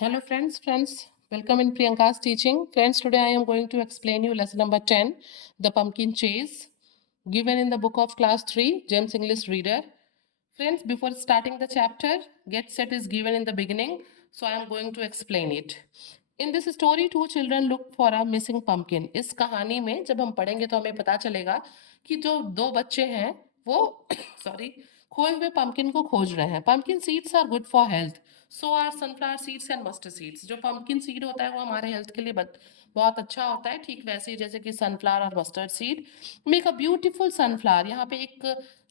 Hello friends, welcome in Priyanka's teaching. Friends, today I am going to explain you lesson number 10, The Pumpkin Chase, given in the book of class 3, James English Reader. Friends, before starting the chapter, get set is given in the beginning, so I am going to explain it. In this story, two children look for a missing pumpkin. इस कहानी में जब हम पढ़ेंगे तो हमें पता चलेगा कि जो दो बच्चे हैं वो सॉरी खोए हुए पंपकिन को खोज रहे हैं. Pumpkin seeds are good for health, so are sunflower seeds and mustard seeds. जो पंपकिन सीड होता है वो हमारे हेल्थ के लिए बहुत अच्छा होता है. ठीक वैसे ही जैसे कि सनफ्लावर और mustard seed make a beautiful sunflower. यहाँ पे एक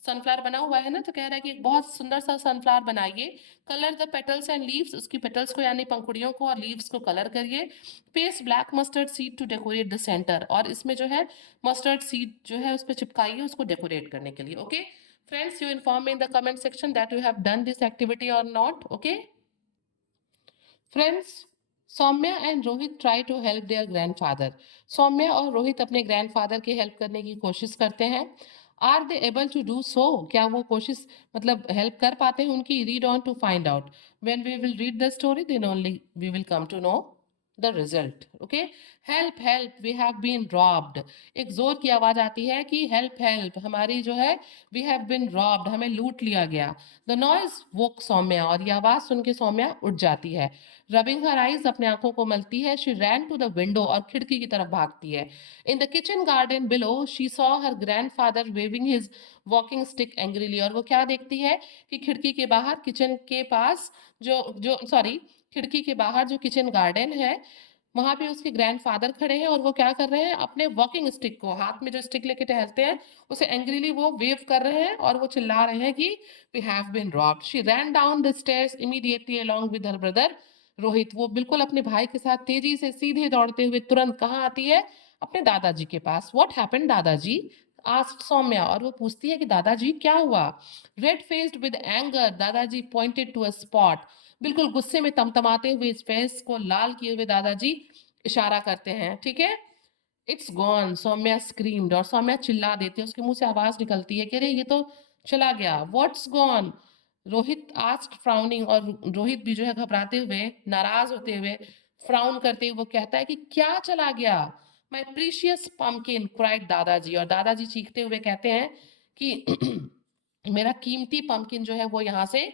सनफ्लावर बना हुआ है ना, तो कह रहा है कि एक बहुत सुंदर सा सनफ्लावर बनाइए. Colour the petals and leaves, उसकी पेटल्स को यानी पंखुड़ियों को और लीव्स को कलर करिए. Paste black mustard seed to decorate the centre, और इसमें जो है मस्टर्ड सीड जो है उस पर चिपकाइए उसको डेकोरेट करने के लिए. Okay friends, you inform me in the comment section that you have done this activity or not. Okay friends, Saumya and Rohit try to help their grandfather. Saumya और रोहित अपने ग्रैंडफादर की हेल्प करने की कोशिश करते हैं. Are they able to do so, क्या वो कोशिश मतलब हेल्प कर पाते हैं उनकी? Read on to find out. When we will read the story then only we will come to know the result. Okay, help help we have been robbed. एक जोर की आवाज आती है कि हेल्प हेल्प, हमारी जो है वी हैव बीन रॉब्ड, हमें लूट लिया गया. द नॉइज वोक सौम्या, और ये आवाज सुन के सौम्या उठ जाती है. रबिंग हर आइज, अपने आंखों को मलती है. She ran to the window, और खिड़की की तरफ भागती है. In the kitchen garden below she saw her grandfather waving his walking stick angrily. और वो क्या देखती है कि खिड़की के बाहर किचन के पास जो जो सॉरी खिड़की के बाहर जो किचन गार्डन है वहां पे उसके ग्रैंडफादर खड़े हैं, और वो क्या कर रहे हैं? अपने वॉकिंग स्टिक को, हाथ में जो स्टिक लेके टहलते हैं, उसे एंग्रीली वो वेव कर रहे हैं और वो चिल्ला रहे हैं कि we have been robbed. She ran down the stairs immediately along with her brother Rohit. वो बिल्कुल अपने भाई के साथ तेजी से सीधे दौड़ते हुए तुरंत कहाँ आती है? अपने दादाजी के पास. व्हाट हैपेंड दादाजी? आस्क्ड सौम्या, और वो पूछती है कि दादाजी क्या हुआ? रेड फेस्ड विद एंगर दादाजी पॉइंटेड टू अ स्पॉट. बिल्कुल गुस्से में तमतमाते हुए इस फेस को लाल किए हुए दादाजी इशारा करते हैं. ठीक है, इट्स गॉन सौम्या स्क्रीम्ड, और सौम्या चिल्ला देती है, उसके मुंह से आवाज निकलती है कि अरे ये तो चला गया. What's gone? Rohit asked frowning, और रोहित भी जो है घबराते हुए, नाराज होते हुए, फ्राउन करते हुए वो कहता है कि क्या चला गया? माय प्रीशियस पम्पकिन क्राइड दादाजी, और दादाजी चीखते हुए कहते हैं कि मेरा कीमती पम्पकिन जो है वो यहाँ से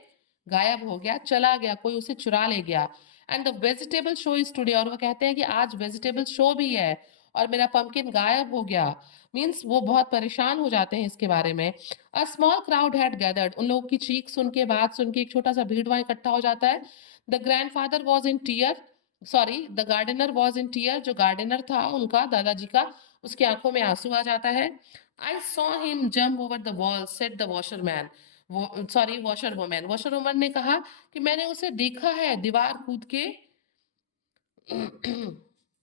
गायब हो गया, चला गया, कोई उसे चुरा ले गया. And the vegetable show is today, और वो कहते हैं कि आज वेजिटेबल शो भी है और मेरा पम्पकिन गायब हो गया. मीन्स वो बहुत परेशान हो जाते हैं इसके बारे में. A small crowd had gathered, उन लोगों की चीख सुन के, बात सुन के एक छोटा सा भीड़ वहां इकट्ठा हो जाता है. The grandfather was in tear, sorry the gardener was in tear, जो गार्डनर था उनका दादाजी का, उसकी आंखों में आंसू आ जाता है. I saw him jump over the wall said the washerman, वो sorry washer woman, washer woman ने कहा कि मैंने उसे देखा है दीवार कूद के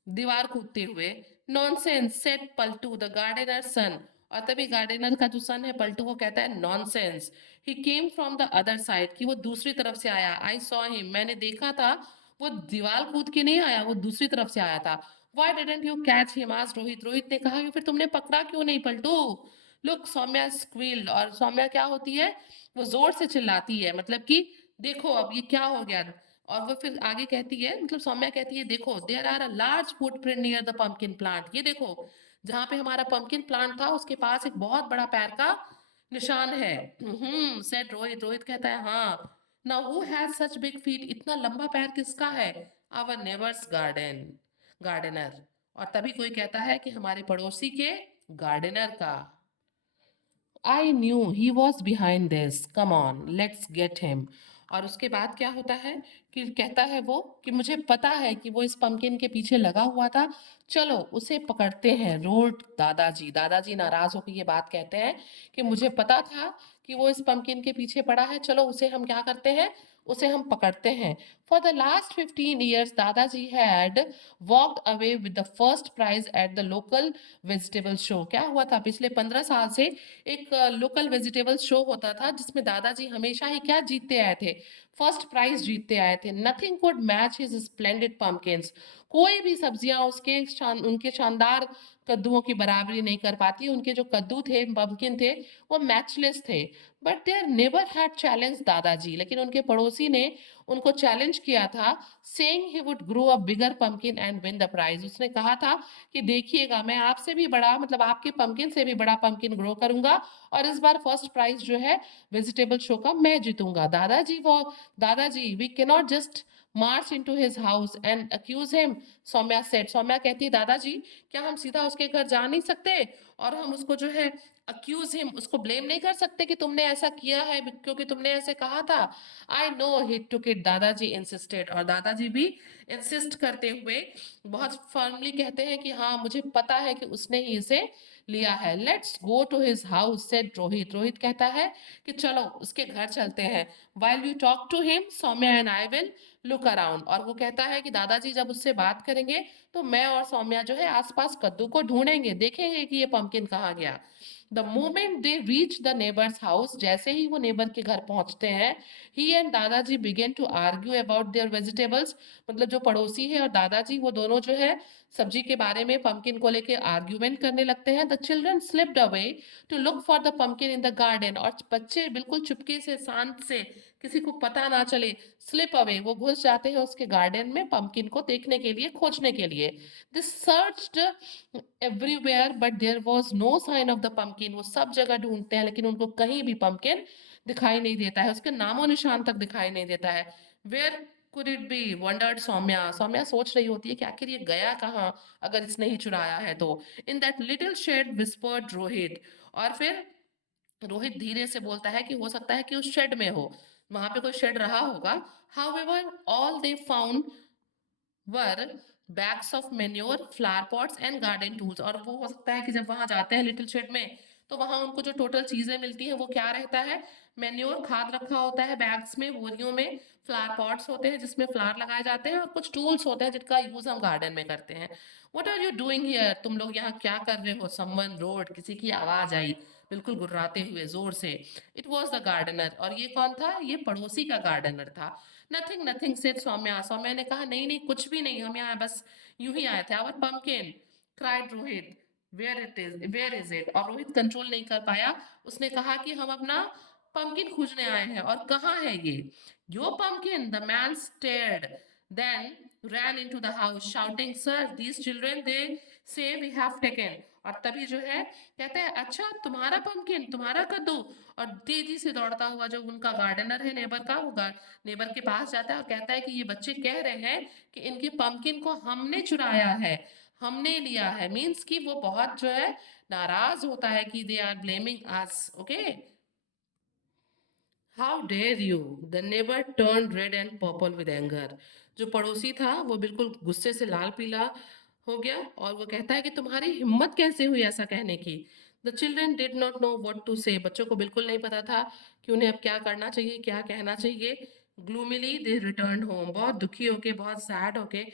दीवार कूदते हुए. Nonsense said Paltu the gardener son, और तभी गार्डनर का जो सन है पलटू वो कहता है nonsense. He came from the other side, कि वो दूसरी तरफ से आया. आई सॉ हिम, मैंने देखा था, वो दीवार कूद के नहीं आया, वो दूसरी तरफ से आया था. Why didn't you catch him? Asked Rohit. Rohit ने कहा कि फिर तुमने पकड़ा क्यों नहीं पलटू? लुक सौम्या स्क्वील्ड, और सौम्या क्या होती है? वो जोर से चिल्लाती है, मतलब कि देखो अब ये क्या हो गया. और वो फिर आगे कहती है, मतलब सौम्या कहती है देखो there are a large footprint near the pumpkin plant, ये देखो जहां पे हमारा पंपकिन प्लांट था उसके पास एक बहुत बड़ा पैर का निशान है. सेड रोहित. रोहित कहता है हाँ. Now who has such big feet, इतना लंबा पैर किसका है? Our neighbours gardener. और तभी कोई कहता है कि हमारे पड़ोसी के गार्डनर का. I knew he was behind this, come on let's get him. और उसके बाद क्या होता है कि कहता है वो कि मुझे पता है कि वो इस पंपकिन के पीछे लगा हुआ था, चलो उसे पकड़ते हैं. रोड दादाजी. दादाजी नाराज होकर ये बात कहते हैं कि मुझे पता था कि वो इस पंपकिन के पीछे पड़ा है, चलो उसे हम क्या करते हैं, उसे हम पकड़ते हैं. फॉर द लास्ट 15 years दादाजी had walked away with the first prize at the local vegetable show. क्या हुआ था? पिछले 15 साल से एक लोकल वेजिटेबल शो होता था जिसमें दादाजी हमेशा ही क्या जीतते आए थे? फर्स्ट प्राइज जीतते आए थे. Nothing could match his splendid pumpkins, कोई भी सब्जियां उनके शानदार कद्दुओं की बराबरी नहीं कर पाती. उनके जो कद्दू थे, पम्पकिन थे, वो मैचलेस थे. But there never had challenge दादाजी, लेकिन उनके पड़ोसी ने उनको चैलेंज किया था, saying he would grow a bigger pumpkin and win the prize. उसने कहा था कि देखिएगा मैं आपसे भी बड़ा मतलब आपके पंपकिन से भी बड़ा पंपकिन ग्रो करूंगा और इस बार फर्स्ट प्राइज जो है वेजिटेबल शो का मैं जीतूंगा। दादाजी we can not just march into his house and accuse him, Saumya said. Saumya कहती है दादाजी क्या हम सीधा उसके घर जा नहीं सकते और हम उसको जो है अक्यूज हिम, उसको ब्लेम नहीं कर सकते कि तुमने ऐसा किया है क्योंकि तुमने ऐसे कहा था। I know he took it, दादाजी इंसिस्टेड। और दादाजी भी इंसिस्ट करते हुए बहुत फर्मली कहते हैं कि हाँ मुझे पता है कि उसने ही इसे लिया है। Let's go to his house said Rohit. Rohit कहता है कि चलो उसके घर चलते हैं। While you talk to him Saumya and I will look around. और वो कहता है कि दादाजी जब उससे बात करेंगे तो मैं और सौम्या जो है आसपास कद्दू को ढूंढेंगे, देखेंगे कि ये पंपकिन कहाँ गया। The moment they reach the neighbours house, जैसे ही वो नेबर के घर पहुंचते हैं, ही एंड दादाजी began to argue about their vegetables. मतलब जो पड़ोसी है और दादाजी वो दोनों जो है सब्जी के बारे में पंपकिन को लेके आर्ग्यूमेंट करने लगते हैं। The children slipped away to look for the pumpkin in the garden. और बच्चे बिल्कुल चुपके से शांत से किसी को पता ना चले स्लिप अवे वो घुस जाते हैं उसके गार्डन में पंपकिन को देखने के लिए, खोजने के लिए। This searched everywhere but there was no sign of the pumpkin. वो सब जगह ढूंढते हैं लेकिन उनको कहीं भी पंपकिन दिखाई नहीं देता है, उसके नामो निशान तक दिखाई नहीं देता है। Where could it be wondered Saumya. Saumya सोच रही होती है कि आखिर ये गया कहाँ अगर इसने ही चुराया है तो। In that little shed whispered Rohit. और फिर रोहित धीरे से बोलता है कि हो सकता है कि उस शेड में हो, वहां पे कोई शेड रहा होगा। However all they found were bags of manure, flower pots and garden tools. और वो हो सकता है कि जब वहां जाते हैं लिटिल शेड में तो वहां उनको जो टोटल चीजें मिलती हैं वो क्या रहता है, मेन्योर खाद रखा होता है बैग्स में, बोरियों में, फ्लावर पॉट्स होते हैं जिसमें फ्लावर लगाए जाते हैं और कुछ टूल्स होते हैं जिनका यूज हम गार्डन में करते हैं। What are you doing here, तुम लोग यहाँ क्या कर रहे हो। समवन रोड, किसी की आवाज आई बिल्कुल गुर्राते हुए जोर से। It was the gardener. और ये कौन था, ये पड़ोसी का गार्डनर था। Nothing nothing said Saumya. Saumya ने कहा नहीं नहीं कुछ भी नहीं, हम यहाँ बस यूं ही आए थे। Our pumpkin, cried Rohit, where is it. और रोहित कंट्रोल नहीं कर पाया, उसने कहा कि हम अपना पंपकिन खोजने आए हैं। और कहाँ है ये, your pumpkin. The man stared then ran into the house shouting, sir these children they say we have taken। और तभी जो है कहते हैं अच्छा तुम्हारा पंपकिन, तुम्हारा कद्दू। और तेजी से दौड़ता हुआ जो उनका गार्डनर है नेबर का, वो नेबर के पास जाता है और कहता है कि ये बच्चे कह रहे हैं कि इनके पंपकिन को हमने चुराया है, हमने लिया है। मीन्स कि वो बहुत जो है नाराज होता है कि they are blaming us. Okay, how dare you. The neighbour turn red and purple with anger. जो पड़ोसी था वो बिल्कुल गुस्से से लाल पीला हो गया और वो कहता है कि तुम्हारी हिम्मत कैसे हुई ऐसा कहने की। The children did not know what to say. बच्चों को बिल्कुल नहीं पता था कि उन्हें अब क्या करना चाहिए, क्या कहना चाहिए। ग्लूमिली दे रिटर्न होम। बहुत दुखी होके, बहुत सैड होके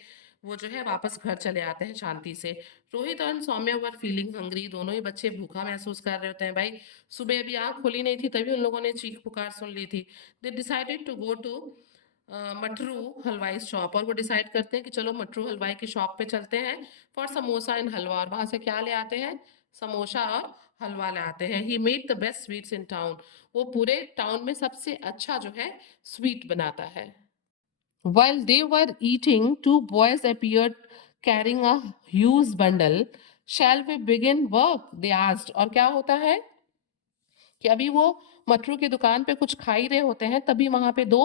वो जो है वापस घर चले आते हैं शांति से। रोहित और सौम्या वर फीलिंग हंग्री। दोनों ही बच्चे भूखा महसूस कर रहे होते हैं भाई। सुबह अभी आँख खुली नहीं थी तभी उन लोगों ने चीख पुकार सुन ली थी। They decided to go to Matru halwai shop. और वो डिसाइड करते हैं कि चलो मटरू हलवाई की शॉप पे चलते हैं फॉर समोसा एंड हलवा। और वहां से क्या ले आते हैं, समोसा और हलवा ले आते हैं। He made the best sweets in town. वो पूरे टाउन में सबसे अच्छा जो है स्वीट बनाता है। While they were eating, two boys appeared carrying a huge bundle. Shall we begin work? They asked. और क्या होता है कि अभी वो मटरू की दुकान पे कुछ खा ही रहे होते हैं तभी वहां पे दो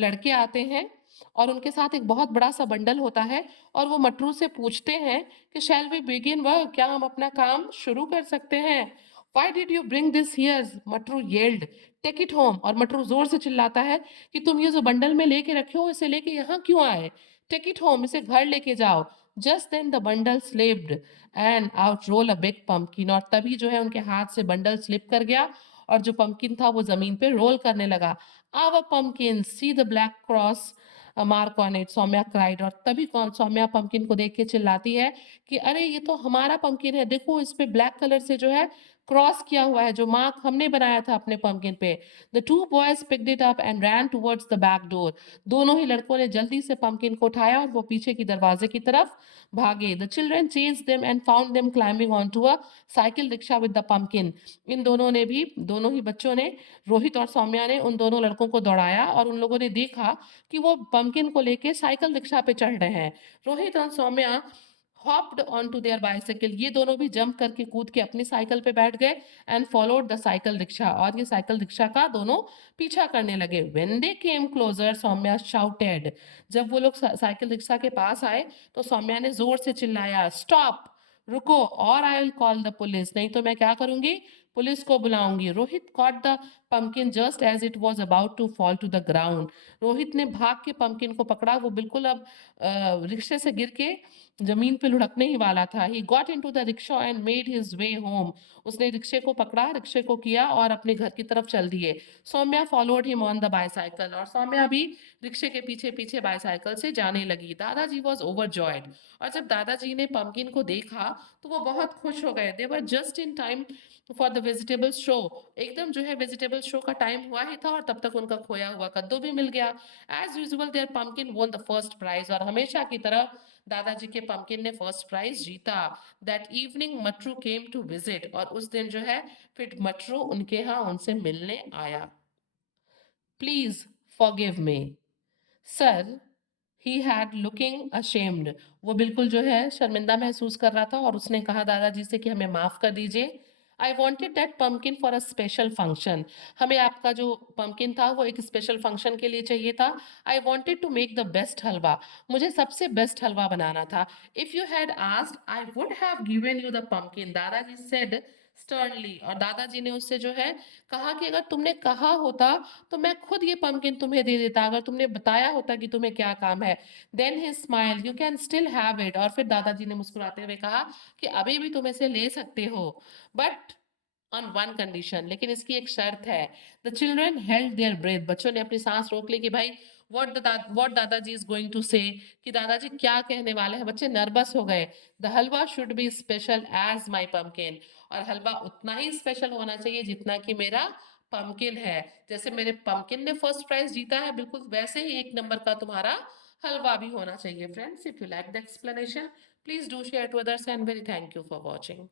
लड़के आते हैं और उनके साथ एक बहुत बड़ा सा बंडल होता है और वो मटरू से पूछते हैं कि शैल वी बिगिन वर्क, क्या हम अपना काम शुरू कर सकते हैं। Why did you bring this here? Matru yelled. Take it home। और मटरू जोर से चिल्लाता है कि तुम ये जो बंडल में लेके रखे हो इसे लेके यहाँ क्यों आए। Take it home, इसे घर लेके जाओ। Just then the bundle slipped and out roll a big pumpkin। और तभी जो है उनके हाथ से बंडल स्लिप कर गया और जो पंपकिन था वो जमीन पे रोल करने लगा। Our pumpkin, see the black cross mark on it, Saumya cried. और तभी कौन सौम्या पंपकिन को देख के चिल्लाती है कि अरे ये तो हमारा पंपकिन है, देखो इस पे ब्लैक कलर से जो है क्रॉस किया हुआ है, जो मार्क हमने बनाया था अपने पंपकिन पे। The two boys picked it up and ran towards the back door. दोनों ही लड़कों ने जल्दी से पंपकिन को उठाया और वो पीछे की दरवाजे की तरफ भागे। The children chased them and found them climbing onto a cycle rickshaw with the pumpkin. इन दोनों ही बच्चों ने, रोहित और सौम्या ने उन दोनों लड़कों को दौड़ाया और उन लोगों ने देखा कि वो पंपकिन को लेके साइकिल रिक्शा पे चढ़ रहे हैं। रोहित और Saumya hopped on to their bicycle. ये दोनों भी जंप करके कूद के अपनी साइकिल पे बैठ गए and followed the cycle rickshaw. और ये साइकिल रिक्शा का दोनों पीछा करने लगे। When they came closer Saumya shouted. जब वो लोग साइकिल रिक्शा के पास आए तो सौम्या ने जोर से चिल्लाया, स्टॉप, रुको, और I will call the police, नहीं तो मैं क्या करूंगी, पुलिस को बुलाऊंगी। Rohit caught the pumpkin just as it was about to fall to the ground. Rohit ने भाग के पंपकिन को पकड़ा, वो बिल्कुल अब रिक्शे से गिर के जमीन पे लुढ़कने ही वाला था। He got in to the rickshaw and made his way home. उसने रिक्शे को पकड़ा, रिक्शे को किया और अपने घर की तरफ चल दिए। Saumya followed him on the bicycle. और सौम्या भी रिक्शे के पीछे पीछे बाईसाइकिल से जाने लगी। दादाजी वॉज ओवरजॉयड। और जब दादाजी ने पंपकिन को देखा तो वो बहुत खुश हो गए। They were just in time for the vegetable show. एकदम जो है वेजिटेबल शो का टाइम हुआ ही था और तब तक उनका खोया हुआ कद्दू भी मिल गया। As usual their pumpkin won the first prize. और हमेशा की तरह दादाजी के पंपकिन ने फर्स्ट प्राइज जीता। That evening Matru came to visit. और उस दिन जो है फिर मटरू उनके यहाँ उनसे मिलने आया। Please forgive me sir, he had looking ashamed. वो बिल्कुल जो है शर्मिंदा महसूस कर रहा था और उसने कहा दादाजी से कि हमें माफ कर दीजिए। I wanted that pumpkin for a special function. हमें आपका जो पम्पकिन था वो एक स्पेशल फंक्शन के लिए चाहिए था। I wanted to make the best halwa. मुझे सबसे बेस्ट हलवा बनाना था। If you had asked I would have given you the pumpkin, Dadaji said sternly. और दादाजी ने उससे जो है कहा कि अगर तुमने कहा होता तो मैं खुद ये पंपकिन तुम्हें दे देता, अगर तुमने बताया होता कि तुम्हें क्या काम है। Then he smile, you can still have it. और फिर दादाजी ने मुस्कुराते हुए कहा कि अभी भी तुम इसे ले सकते हो, बट ऑन वन कंडीशन, लेकिन इसकी एक शर्त है। The children held their breath. बच्चों ने अपनी सांस रोक ली कि भाई व्हाट दादाजी इज गोइंग टू से, कि दादाजी क्या कहने वाले हैं। बच्चे नर्वस हो गए। The halwa should be special as my pumpkin. और हलवा उतना ही स्पेशल होना चाहिए जितना कि मेरा पंपकिन है। जैसे मेरे पंपकिन ने फर्स्ट प्राइज जीता है, बिल्कुल वैसे ही एक नंबर का तुम्हारा हलवा भी होना चाहिए। Friends, if you like the explanation, please do share to others and very thank you for watching.